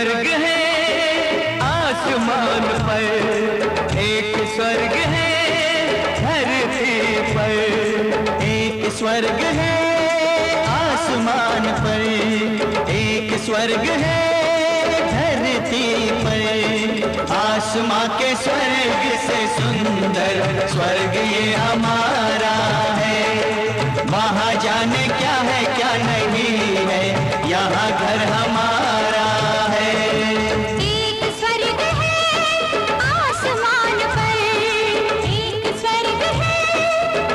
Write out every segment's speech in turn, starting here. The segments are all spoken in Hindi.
स्वर्ग है आसमान पर, एक स्वर्ग है धरती पर। एक स्वर्ग है आसमान पर, एक स्वर्ग है धरती पर। आसमां के स्वर्ग से सुंदर स्वर्ग ये हमारा है। वहाँ जाने क्या है क्या नहीं है, यहाँ घर हमारा है। एक स्वर्ग है आसमान पर, एक स्वर्ग है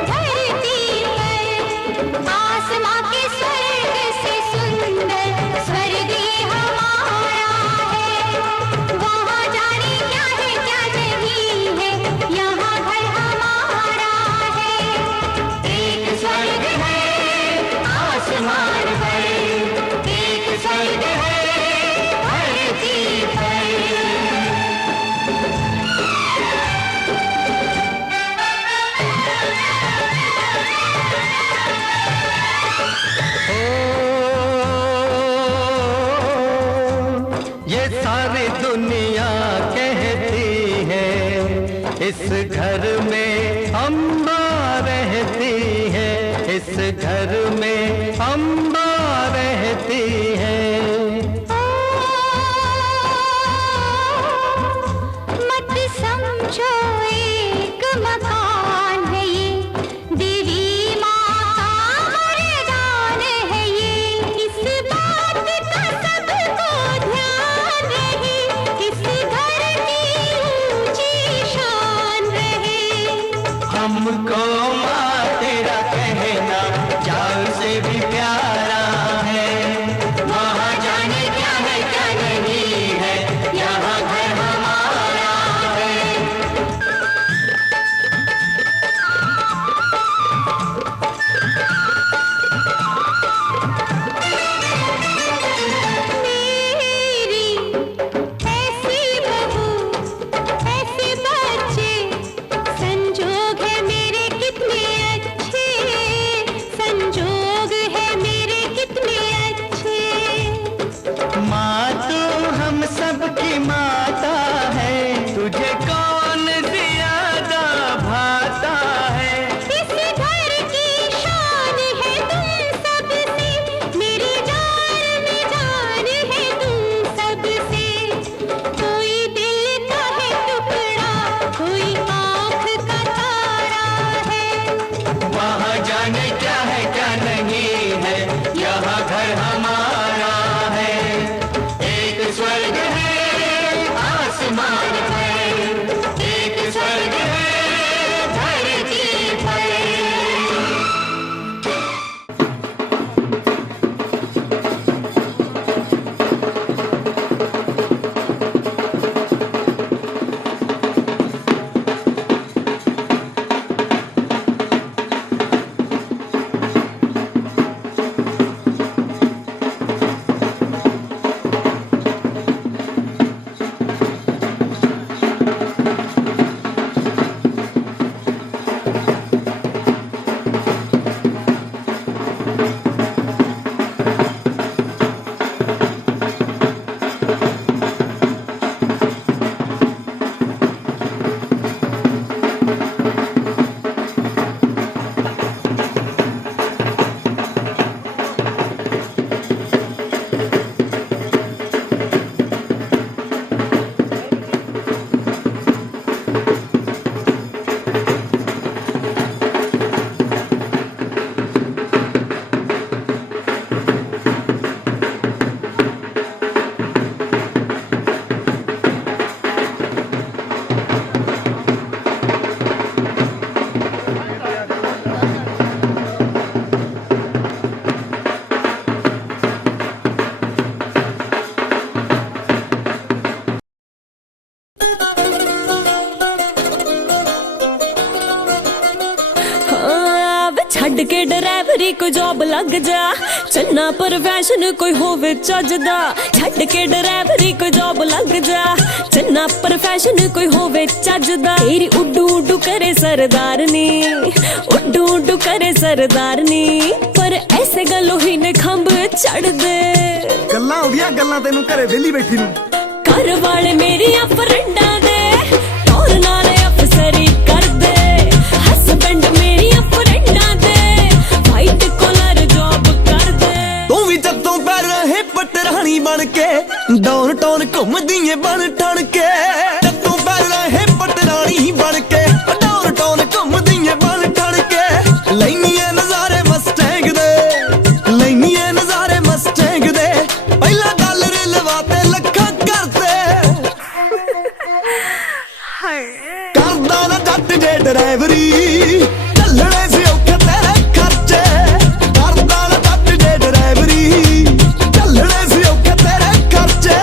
धरती पर। आसमां के स्वर्ग से सुंदर स्वर्ग ये हमारा है। वहाँ जाने क्या है क्या नहीं है, यहाँ घर हमारा है। एक स्वर्ग है आसमान पर, एक स्वर्ग है धरती पर। ये सारी दुनिया कहती है इस घर में अम्मा रहती है, इस घर में अम्मा रहती है। मत समझो एक मकान है ये, देवी माँ का वरदान है ये। इस बात का सबको ध्यान रहे, इस घर की ऊंची शान रहे। हमको माँ तेरा कहना जान से भी प्यारा है। वहाँ जाने क्या है क्या नहीं है, यहाँ घर हमारा है। मेरी ऐसी बहू, ऐसे बच्चे, संजोग है मेरे कितने अच्छे, संजोग है मेरे कितने अच्छे। माँ तू हम सब की माता है, तुझे कौन ज्यादा भाता है। इस घर की शान है तुम सबसे, मेरी जान में जान है तुम सबसे। कोई दिल का है टुकड़ा, कोई आँख का तारा है। वहाँ जाने क्या है क्या नहीं है, यहाँ घर हमारा है। एक स्वर्ग है आसमान पर, एक स्वर्ग है धरती पर। छड़ के ड्राइवरी को जॉब लग जा, चलना प्रोफेशन कोई होवे चजदा। छड़ के ड्राइवरी को जॉब लग जा, चलना प्रोफेशन कोई होवे चजदा। तेरी उड्डू उड्डू करे सरदारनी, उड्डू उड्डू करे सरदारनी। पर ऐसे गलों ही ने खंभ चढ़ दे गल्लां उदियां गल्लां तेनू घरे वेली बैठी नू घर वाले मेरिया फ्रेंडा दे टोर नाल अफसरी कर दे हस्बैंड मेरिया फ्रेंडा दे वाइट कॉलर जॉब कर दे तू भी जद्दों पै रहे पटरानी बन के डाउन टाउन घूमदी ऐ बन ठण के जद्दों पै रहे पटरानी बन के डाउन टाउन घूमदी ऐ बन ठण के लैनी ऐ नज़ारे मस्टैंग दे लैनी ऐ नज़ारे मस्टैंग दे पहला डॉलर लवाते लखां करते करदा ना जट जे ड्राइवरी चलने से औखे तेरे खर्चे करदा ना जट जे ड्राइवरी चलने से औखे तेरे खर्चे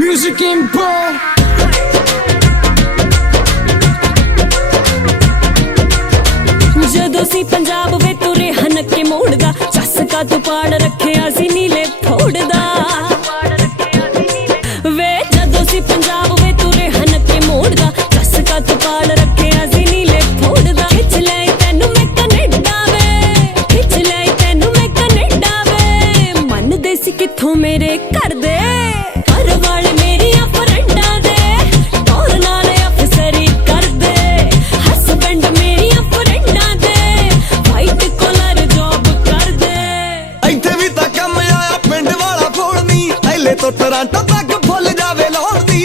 म्यूजिक इंपो ਜਦੋਂ ਸੀ ਪੰਜਾਬ ਵੇ ਤੁਰੇ ਹਨਕੇ ਮੋੜਦਾ ਚੱਸ ਕਾ ਤੂੰ ਪਾੜ ਰੱਖਿਆ ਸੀ ਨੀਲੇ ਫੋੜਦਾ ਵੇ ਜਦੋਂ ਸੀ ਪੰਜਾਬ ਵੇ ਤੁਰੇ ਹਨਕੇ ਮੋੜਦਾ ਚੱਸ ਕਾ ਤੂੰ ਪਾੜ ਰੱਖਿਆ ਸੀ ਨੀਲੇ ਫੋੜਦਾ ਖਿੱਚ ਲੈ ਤੈਨੂੰ ਮੈਂ ਕੈਨੇਡਾ ਵੇ ਖਿੱਚ ਲੈ ਤੈਨੂੰ ਮੈਂ ਕੈਨੇਡਾ ਵੇ ਮੰਨਦੇ ਸੀ ਕਿੱਥੋਂ ਮੇਰੇ ਘਰ ਦੇ ਘਰ ਵਾਲੇ ਮੇਰੀਆਂ ਫਰੈਂਡਾਂ ਦੇ ਟੋਰ ਨਾਲ ਅਫਸਰੀ ਕਰਦੇ ਹਸਬੈਂਡ ਮੇਰੀਆਂ ਫਰੈਂਡਾਂ ਦੇ ਵਾਈਟ ਕॉलर ਜੌਬ ਕਰਦੇ ਇੱਥੇ ਵੀ ਤਾਂ ਕੰਮ ਆਇਆ ਪਿੰਡ ਵਾਲਾ ਫੋੜਨੀ ਐਲੇ ਤੋਂ ਟੋਰਾਂਟੋ ਤੱਕ ਫੁੱਲ ਜਾਵੇ ਲੋੜ ਦੀ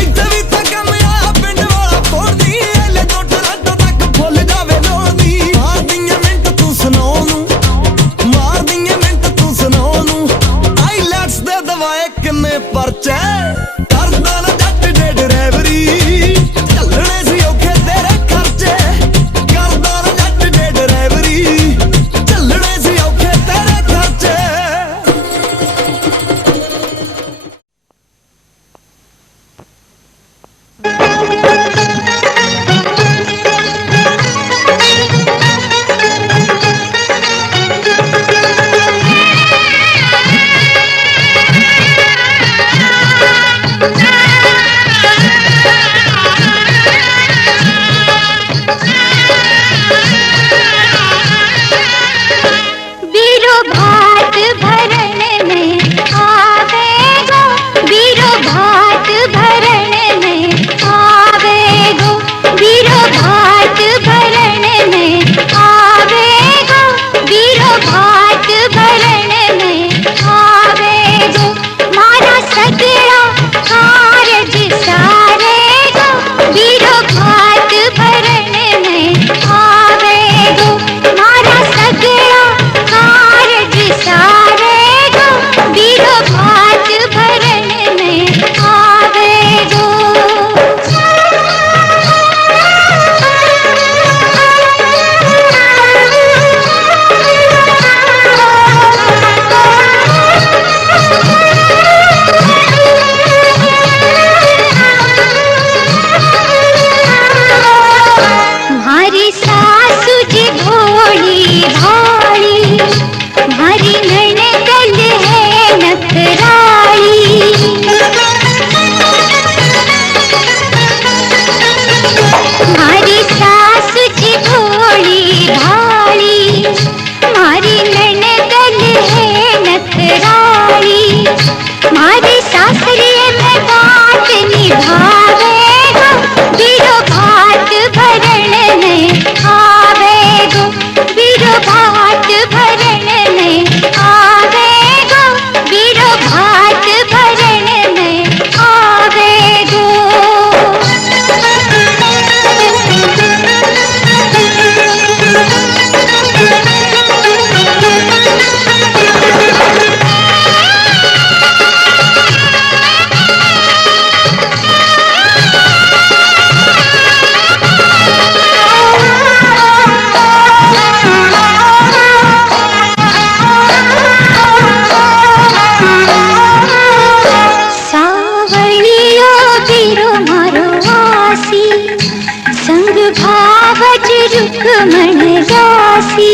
ਇੱਥੇ ਵੀ ਤਾਂ ਕੰਮ ਆਇਆ ਪਿੰਡ ਵਾਲਾ ਫੋੜਨੀ ਐਲੇ ਤੋਂ ਟੋਰਾਂਟੋ ਤੱਕ ਫੁੱਲ ਜਾਵੇ ਲੋੜ ਦੀ ਮਾਰਦੀਆਂ ਮਿੰਟ ਤੂੰ ਸੁਣਾਉ ਨੂੰ ਮਾਰਦੀਆਂ ਮਿੰਟ ਤੂੰ ਸੁਣਾਉ ਨੂੰ ਆਈਲੈਟਸ ਦੇ ਦਵਾਏ ਕਿੰਨੇ ਪਰਚੇ ਕਰਦਾ ਨਾ ਜੱਟ ਜੇ ਡਰਾਈਵਰੀ ਚੱਲਣੇ ਸੀ ਔਖੇ ਤੇਰੇ ਖਰਚੇ ਕਰਦਾ ਨਾ ਜੱਟ ਜੇ ਡਰਾਈਵਰੀ ਚੱਲਣੇ ਸੀ ਔਖੇ ਤੇਰੇ ਖਰਚੇ बीरो भात भरण में आवेगो बीरो भात भरण में आवेगो बीरो भात भरण में आवेगो बीरो भात भरण में आवेगो मारा सगड़ा कारज सारेगो बीरो भात भरण में आवेगो मारा सगड़ा कारज सारेगो बीरो भात भरण में आवेगो तुम्हारी सासु जी भोली भाली तुम्हारी ननद है नखराली तुम्हारी सासु जी भोली भाली तुम्हारी ननद है नखराली तुम्हारी सासरी में बात निभावेगो बीरो भात भरण में आवेगो बीरो भात भरण में आवेगो बीरो भात भरण में आवेगो सावलियो बीरो मारो आसी संग भावज रुक्मण दासी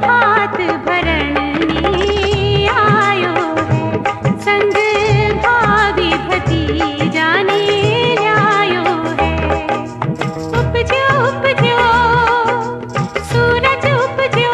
भात भरण ने आयो है, संग भाभी भतीजा ने ल्यायो है। उपजो उपजो सूरज उपजो,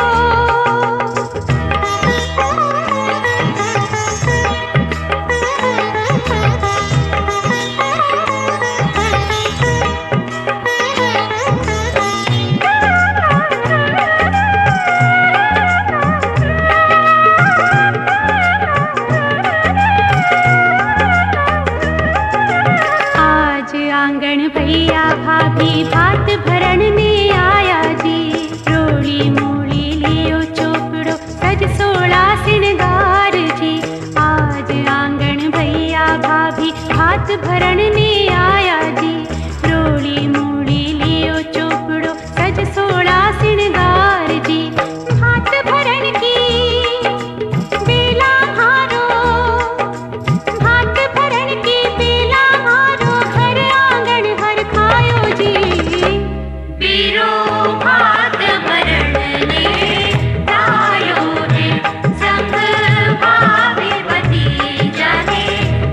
आज आंगन भैया भाभी भात भरण ने आया जी। रोली मूली लियो चोपड़ो सज सोला सिंगार जी। आज आंगन भैया भाभी भात भरण ने आया जी। रोली मूली लियो चोपड़ो सज सोला सिंगार जी। भात भरण की बेला हारो, भात भरण की बेला हारो, घर आंगन हर खायो जी। बीरो भात भरण ने लायो है, संग भाभी भतीजा ने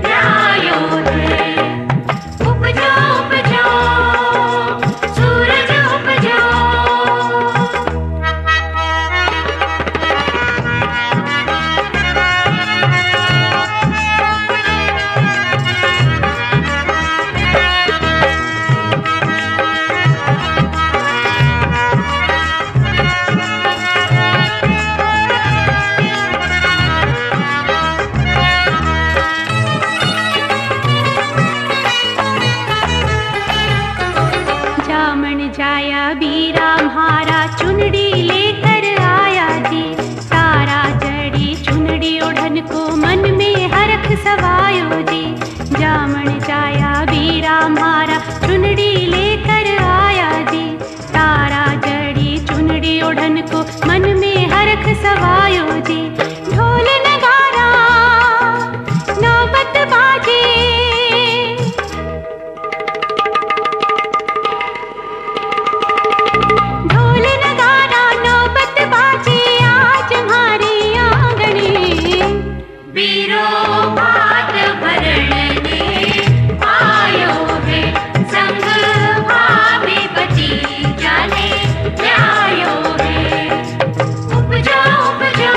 लायो है। उपजो उपजो सूरज उपजो, जामन जाया बीरा म्हारा चुनड़ी लेकर आया जी। तारा जड़ी चुनड़ी ओढ़न को मन में हरख सवायो जी। जामन जाया बीरा म्हारा चुनड़ी लेकर आया जी। तारा जड़ी चुनड़ी ओढ़न को मन में हरख सवायो जी। ढोल नगारा नौबत बाजे, ढोल नगारा नौबत बाजे, आज हमारे आंगने। बीरो भात भरण ने आयो है, संग भाभी भतीजा ने ल्यायो है। उपजो उपजो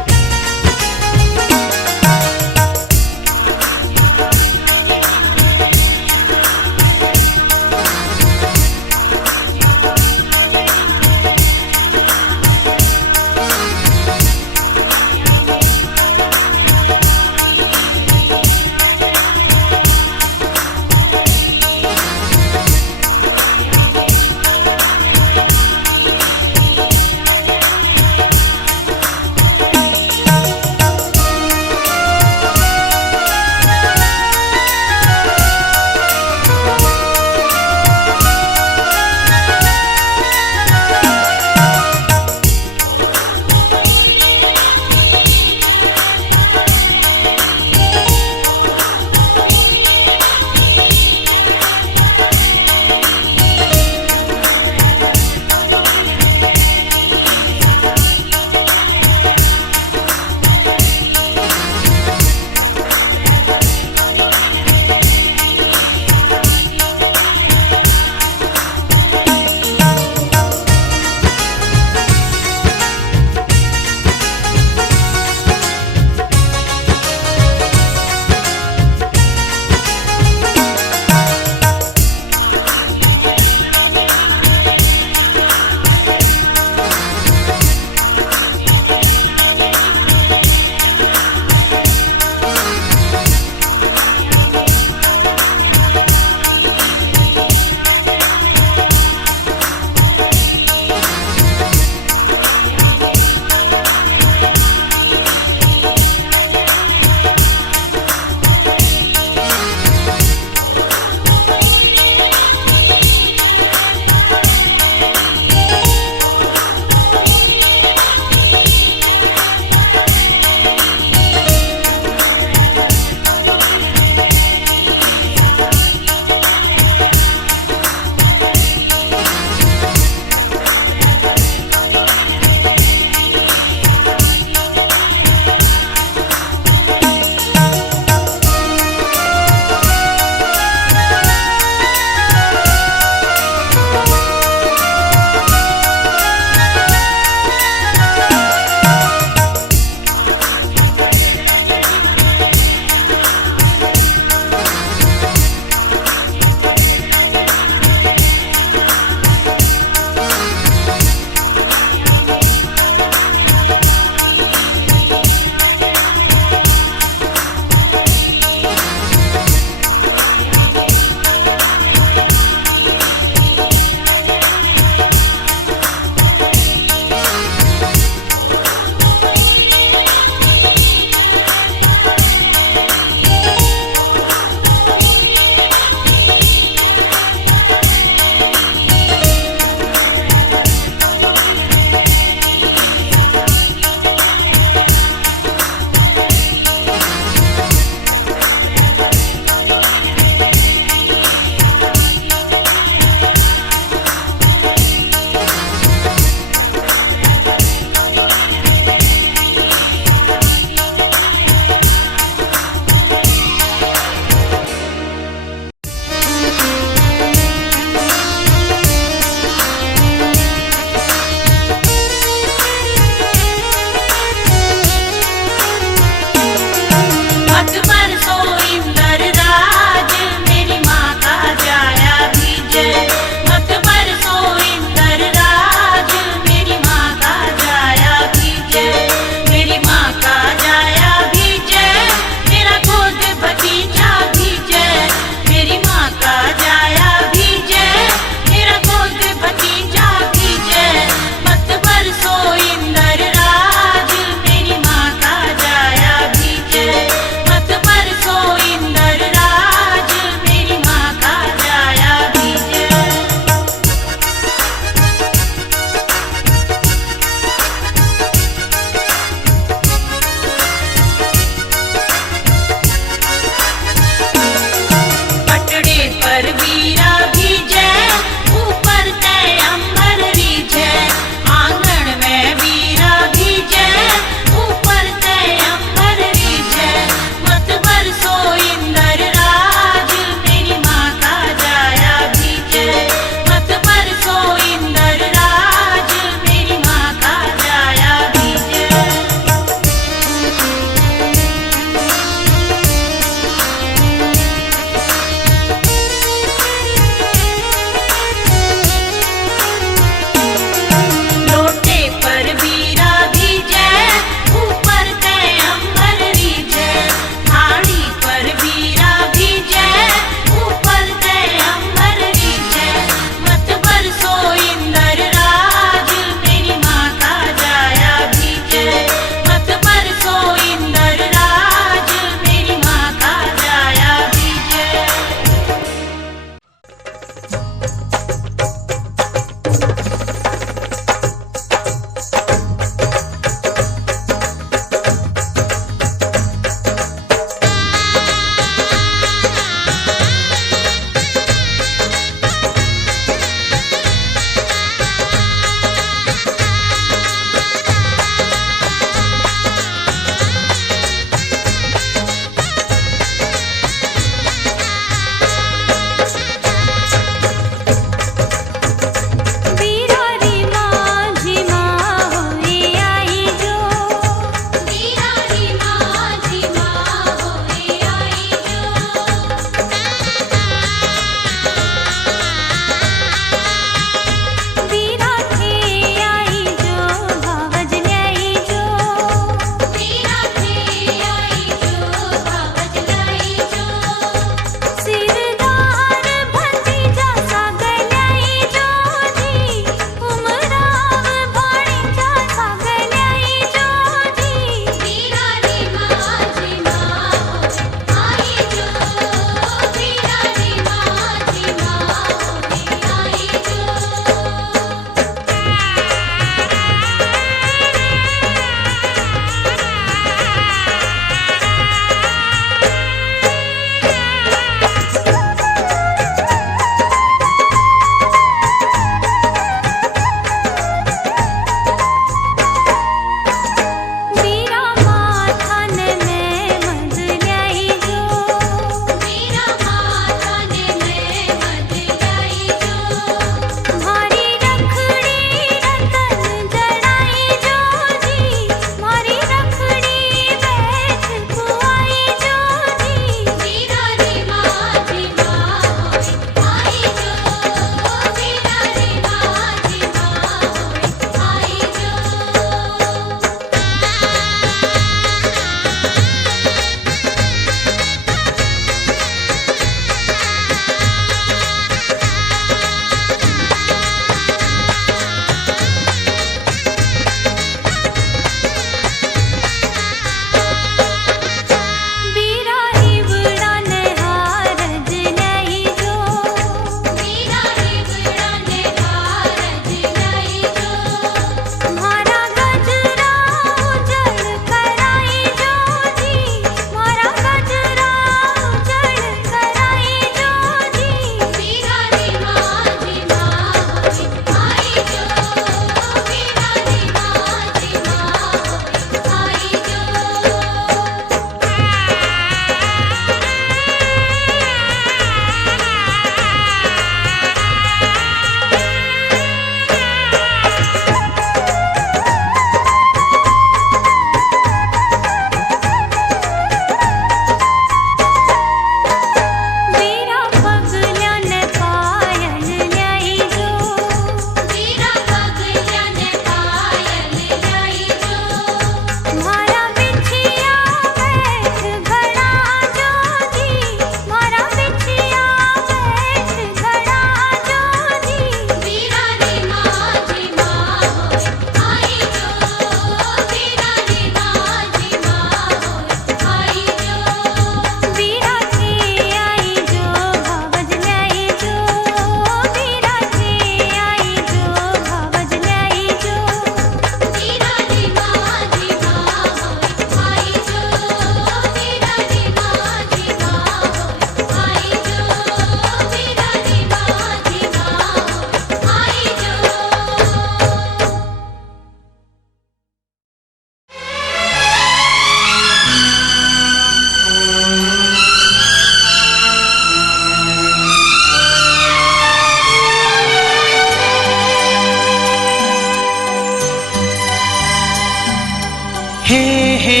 हे हे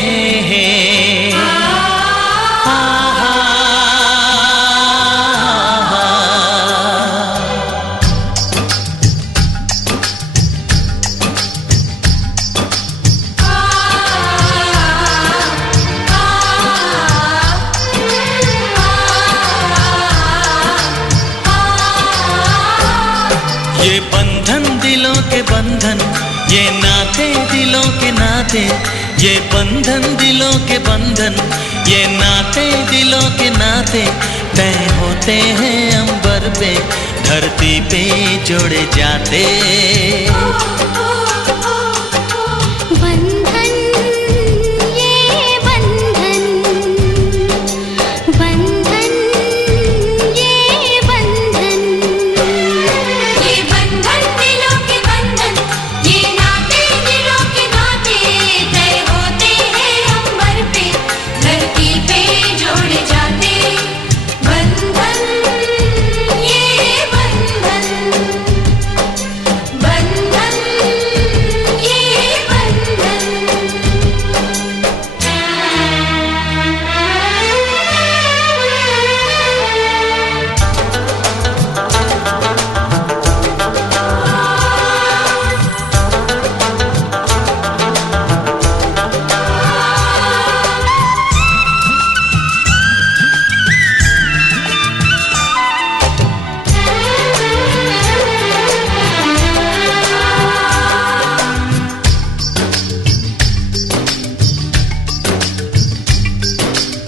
हे ये बंधन दिलों के बंधन, ये नाते दिलों के नाते, ये बंधन दिलों के बंधन, ये नाते दिलों के नाते तय होते हैं अंबर पे, धरती पे जोड़े जाते। बंधन ये बंधन, बंधन ये बंधन, ये बंधन दिलों के बंधन, ये नाते दिलों के नाते तय होते हैं अंबर पे, धरती पे जोड़े जाते। बंधन ये बंधन, बंधन ये बंधन।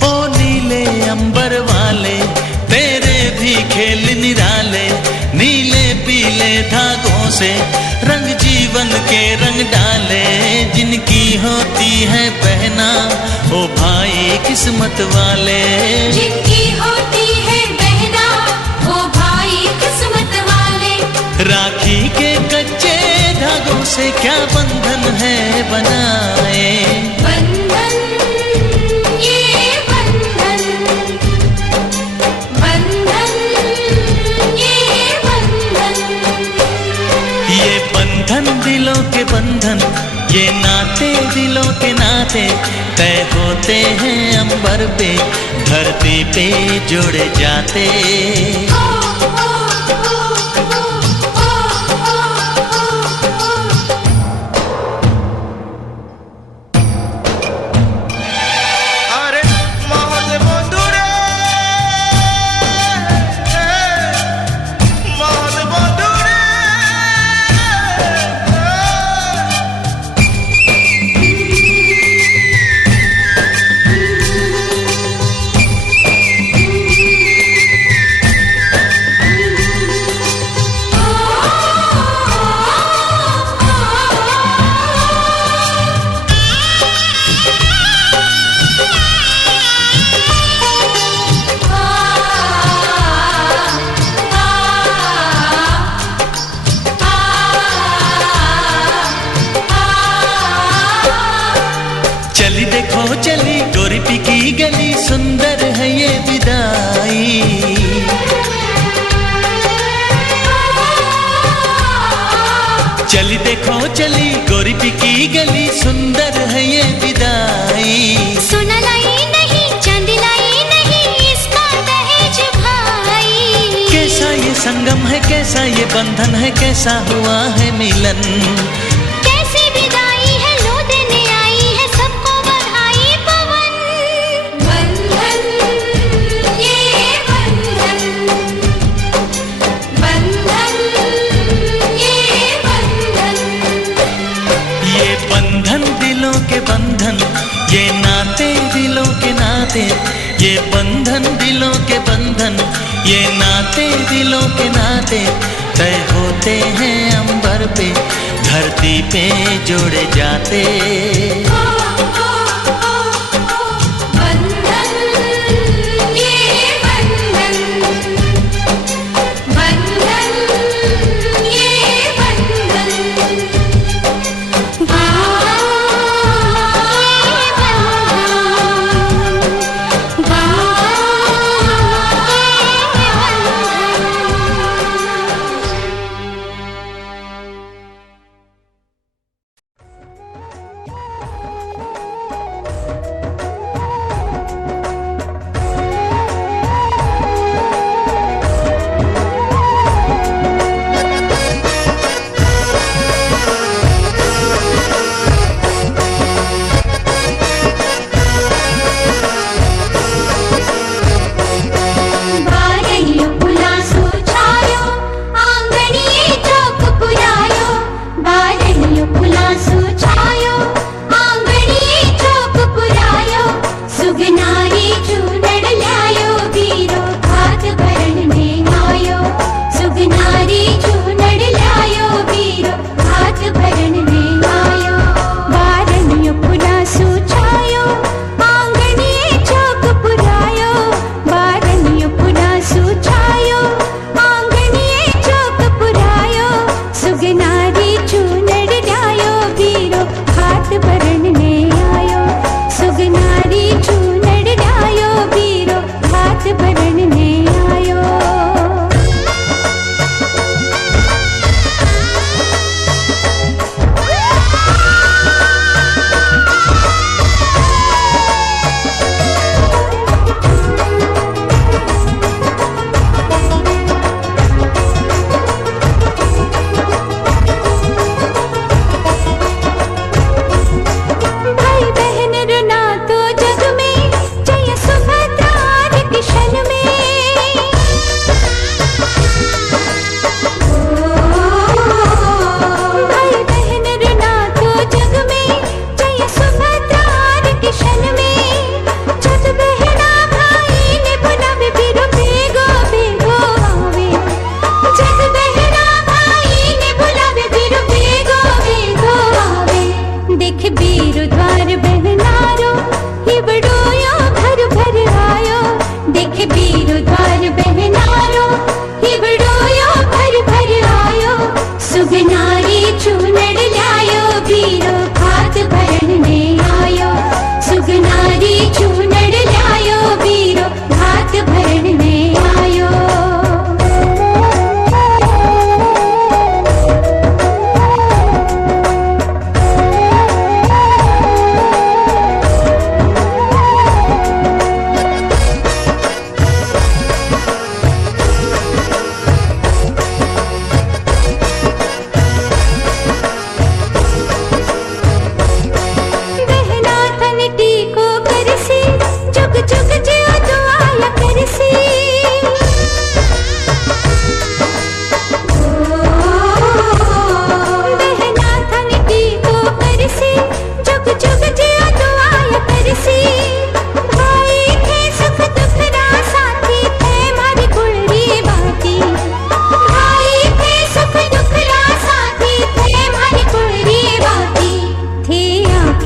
ओ नीले अंबर वाले तेरे भी खेल निराले, नीले पीले धागों से रंग जीवन के रंग डाले, जिनकी होती है पहना ओ भाई किस्मत वाले। जिनकी होती है बहना वो भाई किस्मत वाले, राखी के कच्चे धागों से क्या बंधन है बनाए। बंधन ये बंधन, बंधन ये बंधन। ये बंधन दिलों के बंधन, ये नाते दिलों के नाते तय होते हैं अंबर पे, धरती पे जोड़े जाते। আরে মহৎ বন্ধুরে, মহৎ বন্ধুরে। चली देखो चली गोरी पी की गली, सुंदर है ये विदाई। चली देखो चली गोरी पी की गली, सुंदर है ये विदाई। सोना लाई नहीं चांदी लाई नहीं, इसका दहेज भाई। कैसा ये संगम है, कैसा ये बंधन है, कैसा हुआ है मिलन। कैसी विदाई है लो देने आई है सबको बधाई पवन। बंधन ये बंधन, बंधन ये बंधन। ये बंधन दिलों के बंधन, ये नाते दिलों के नाते, ये बंधन दिलों के बंधन, ये नाते दिलों के नाते तय होते हैं अंबर पे, धरती पे जोड़े जाते। बंधन ये बंधन, बंधन ये बंधन।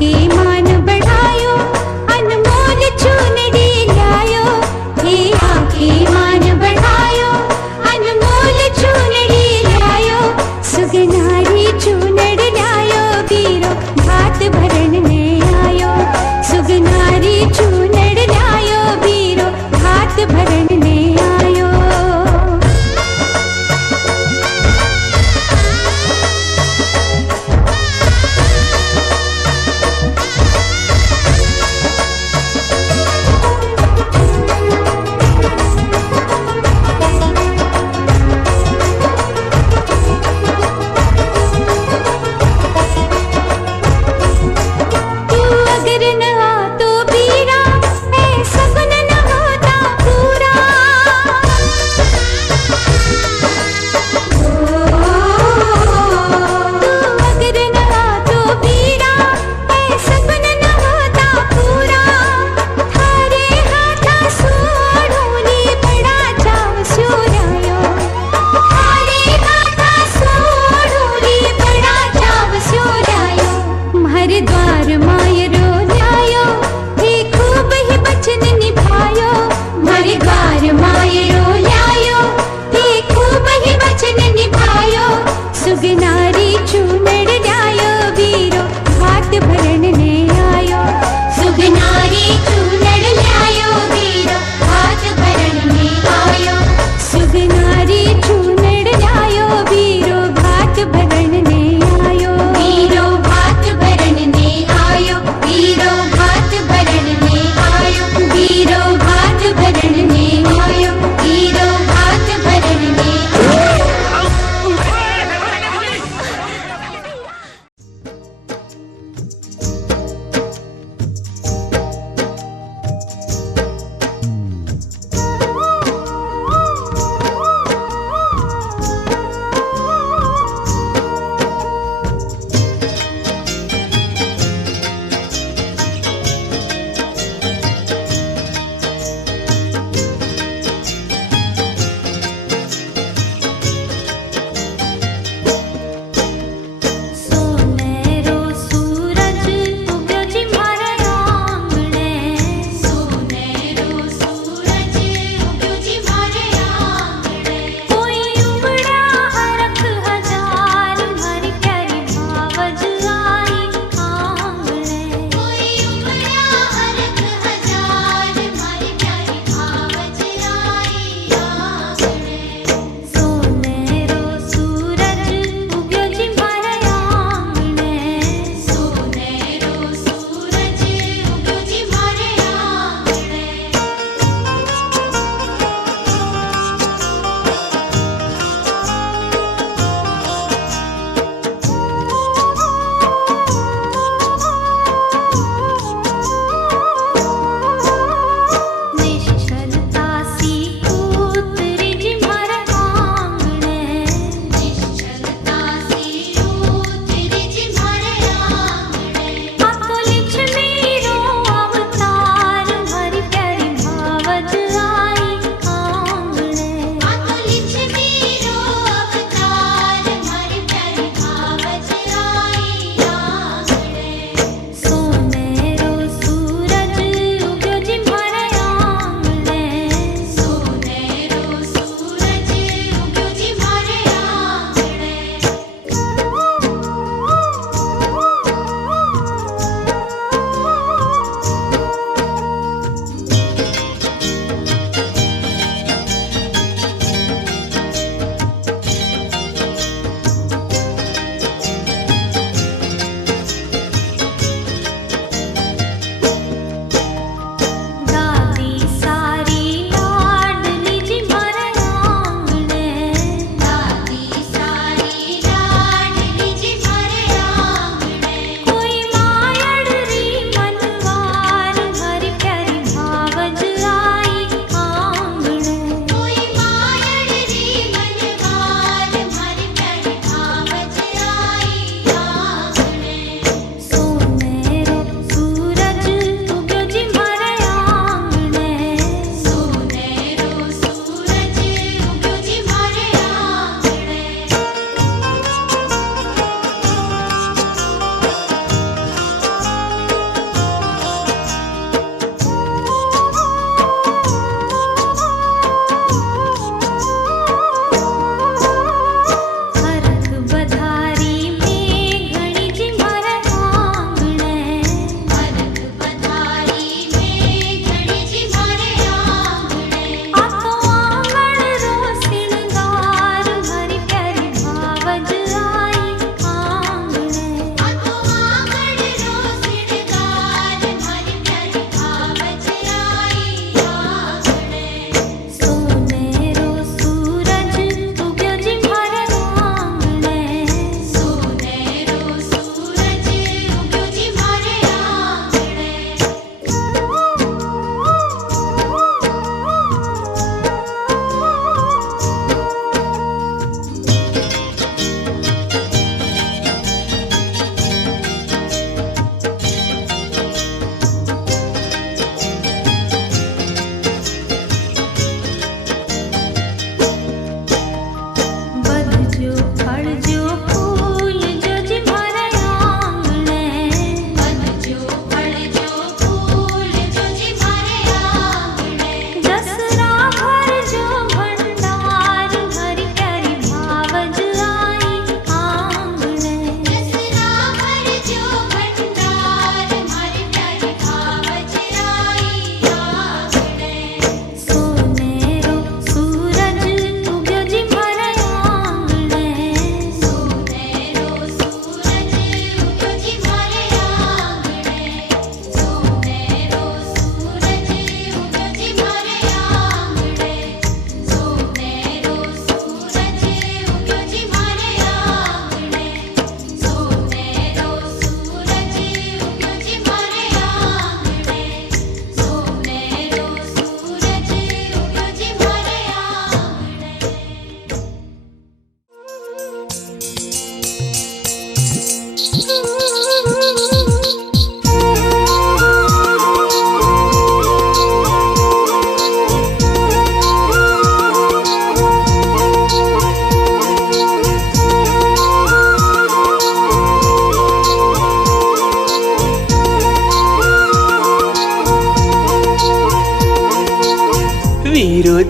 आके मान बढ़ायो, अनमोल चुनरी लायो। हे आके मान बढ़ायो, अनमोल चुनरी लायो। सुगनारी चुनर लायो, बीरो भात भरन ने आयो। सुगनारी चुनर लायो, बीरो भात भरन ने आयो।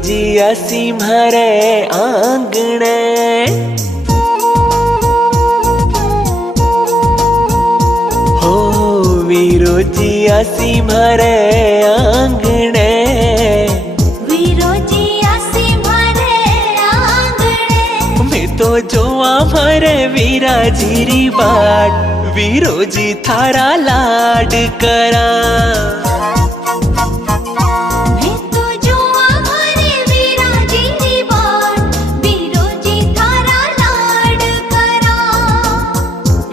वीरोजी आसी म्हारे आंगणे हो वीरोजी आसी म्हारे आंगणे वीरोजी आसी म्हारे आंगणे मैं तो जोवा म्हारे वीराजीरी बाट वीरोजी थारा लाड करा मैं तो जोवा म्हारे वीराजीरी बाट वीरोजी थारा लाड करा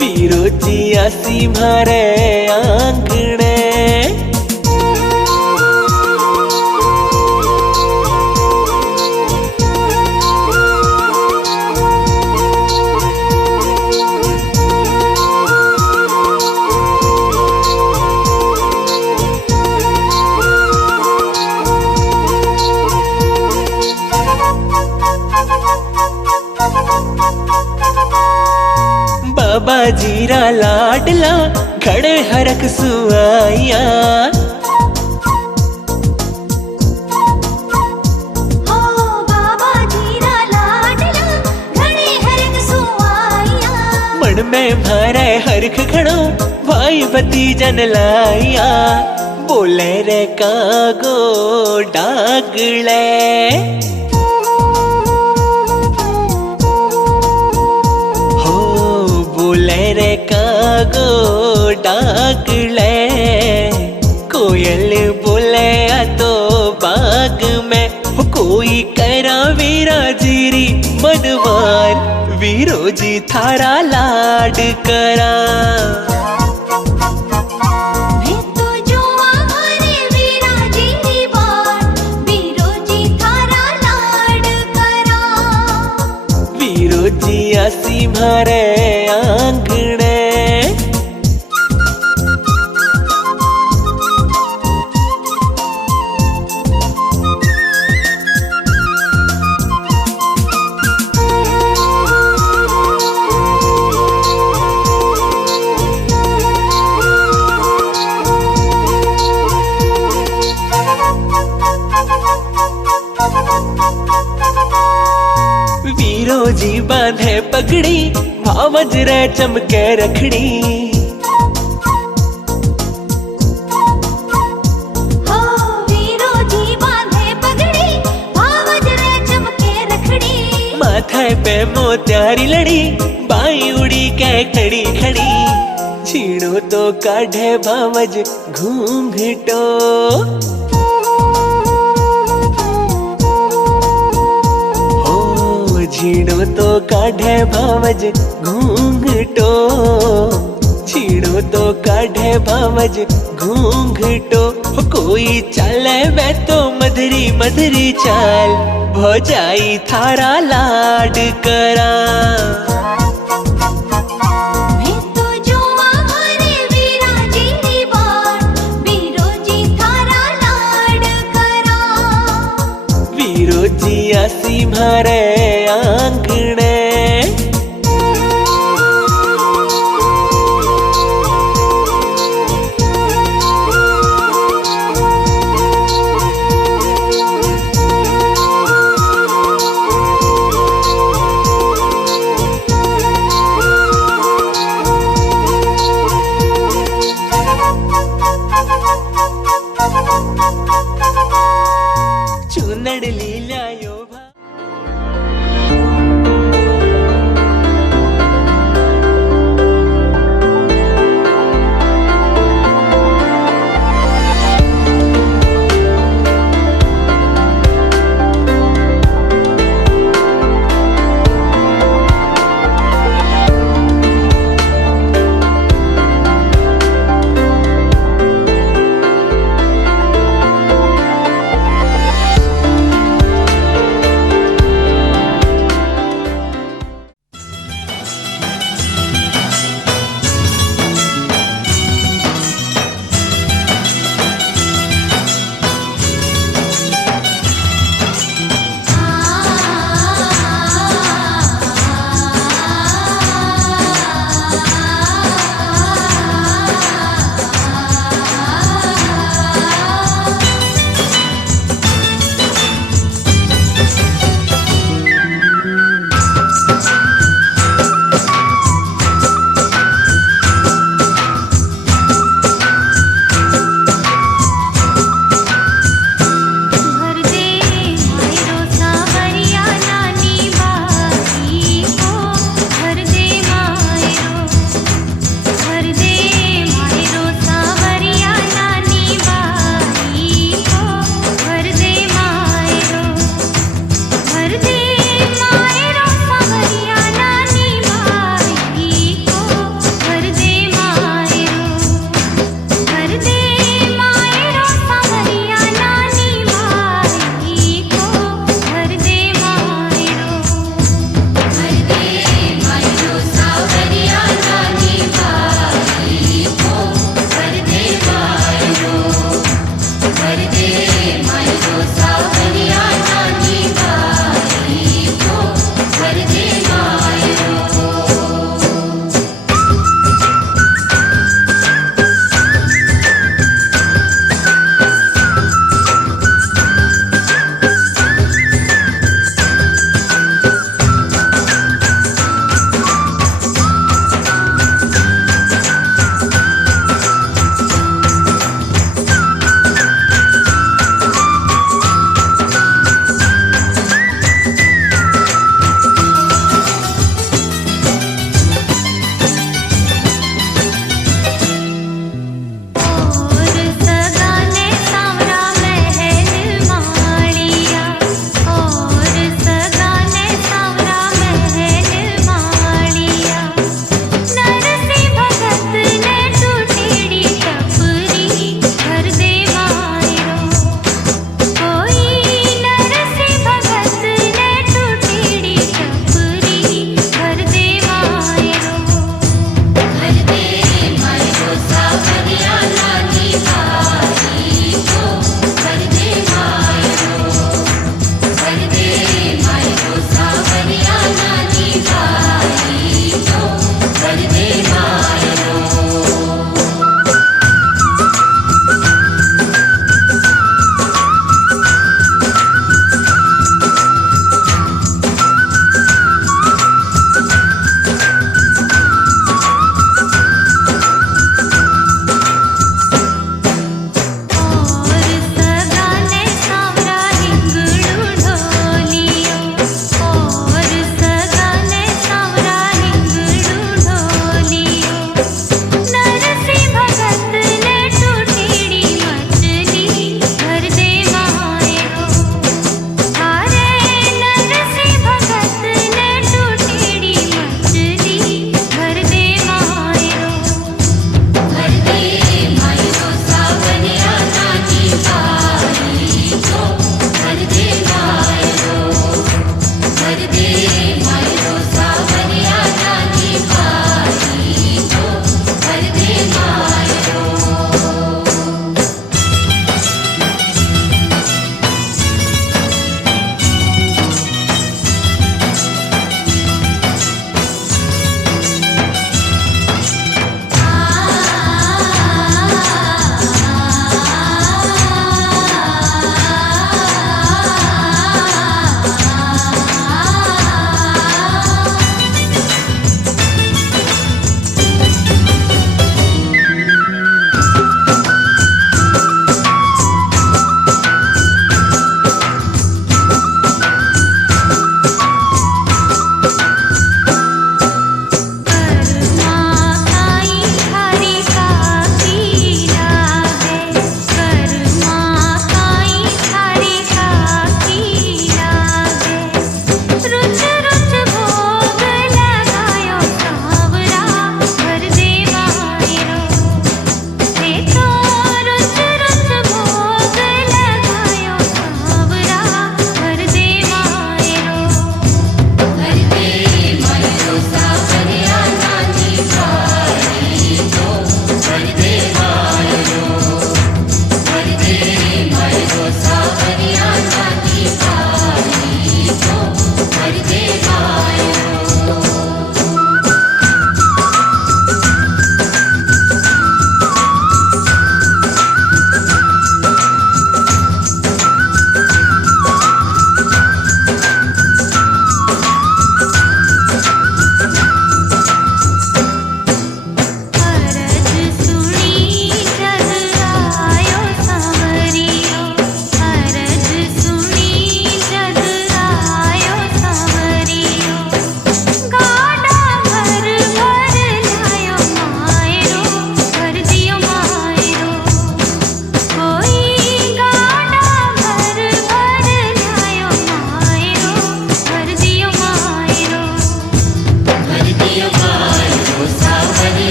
वीरोजी आसी म्हारे आंगणे बाबा जीरा लाडला खड़े हरक सुआया हो बाबा जीरा लाडला घणे हरक सुआया मन में मारे हरख खड़ो भाई बती जन लाया बोले रे कागो डागले बोले रे कागो डागले कोयल बोले तो बाग में कोई करा वीरा जीरी मनवार वीरोजी थारा लाड करा मैं तो जोवा म्हारे वीराजीरी बाट वीरोजी थारा लाड करा वीरोजी आसी म्हारे आंगणे वीरोजी बांधे पगड़ी भावज रे चमके रखड़ी हो वीरोजी बांधे पगड़ी भावज रे चमके रखड़ी माथे पे मोत्यारी लड़ी बाई उड़ी के खड़ी खड़ी छीणो तो काढ़े भावज घूंघटो छीणो तो काढ़े भावज घूंघटो छीणो तो काढ़े भावज घूंघटो कोई चले वे तो मधुरी मधुरी चाल भौजाई थारा लाड करा मैं तो जोवा म्हारे वीराजीरी बाट वीरोजी थारा लाड करा वीरोजी आसी म्हारे